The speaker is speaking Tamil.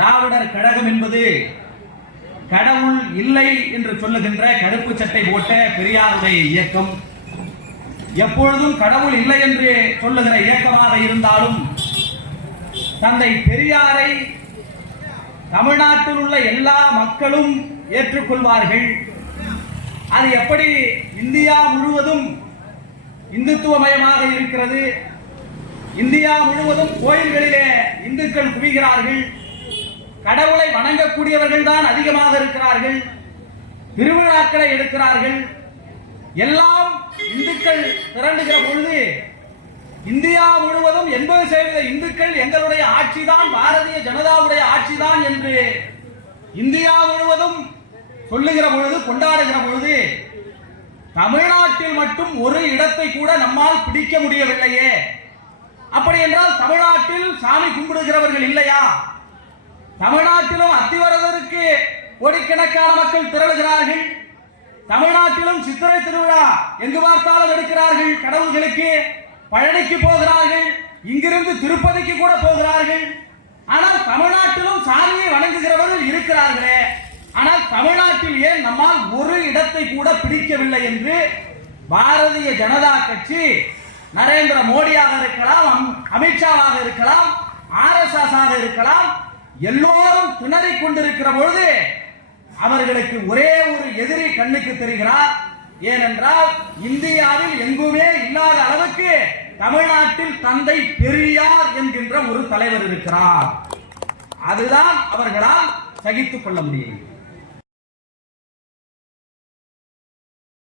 திராவிடர் கழகம் என்பது கடவுள் இல்லை என்று சொல்லுகின்ற கருப்பு சட்டை போட்ட பெரியாருடைய இயக்கம். எப்பொழுதும் கடவுள் இல்லை என்று சொல்லுகிற இயக்கமாக இருந்தாலும் தந்தை பெரியாரை தமிழ்நாட்டில் உள்ள எல்லா மக்களும் ஏற்றுக்கொள்வார்கள். அது எப்படி இந்தியா முழுவதும் இந்துத்துவமயமாக இருக்கிறது, இந்தியா முழுவதும் கோயில்களிலே இந்துக்கள் குவிகிறார்கள், கடவுளை வணங்கக்கூடியவர்கள் தான் அதிகமாக இருக்கிறார்கள், திருவிழாக்களை எடுக்கிறார்கள், எல்லாம் இந்துக்கள் திரண்டுகிற பொழுது இந்தியா முழுவதும் 80% இந்துக்கள் எங்களுடைய ஆட்சிதான், பாரதிய ஜனதாவுடைய ஆட்சிதான் என்று இந்தியா முழுவதும் சொல்லுகிற பொழுது, கொண்டாடுகிற பொழுது தமிழ்நாட்டில் மட்டும் ஒரு இடத்தை கூட நம்மால் பிடிக்க முடியவில்லையே. அப்படி என்றால் தமிழ்நாட்டில் சாமி கும்பிடுகிறவர்கள் இல்லையா? தமிழ்நாட்டிலும் அத்திவரதருக்கு கோடிக்கணக்கான மக்கள் திரளுகிறார்கள். தமிழ்நாட்டிலும் சித்திரை திருவிழா எங்கு பார்த்தாலும் எடுக்கிறார்கள். கடவுள்களுக்கு பழனிக்கு போகிறார்கள், இங்கிருந்து திருப்பதிக்கு கூட போகிறார்கள். ஆனால் தமிழ்நாட்டிலும் சாமியை வணங்குகிறவர்கள் இருக்கிறார்களே, ஆனால் தமிழ்நாட்டில் ஏன் நம்மால் ஒரு இடத்தை கூட பிடிக்கவில்லை என்று பாரதிய ஜனதா கட்சி, நரேந்திர மோடியாக இருக்கலாம், அமித்ஷாவாக இருக்கலாம், RSS ஆக இருக்கலாம், எல்லோரும் திணறிக் கொண்டிருக்கிற பொழுது அவர்களுக்கு ஒரே ஒரு எதிரி கண்ணுக்கு தெரிகிறார். ஏனென்றால் இந்தியாவில் எங்குமே இல்லாத அளவுக்கு தமிழ்நாட்டில் தந்தை பெரியார் என்கின்ற ஒரு தலைவர் இருக்கிறார். அதுதான் அவர்களால் சகித்துக் கொள்ள முடியும்.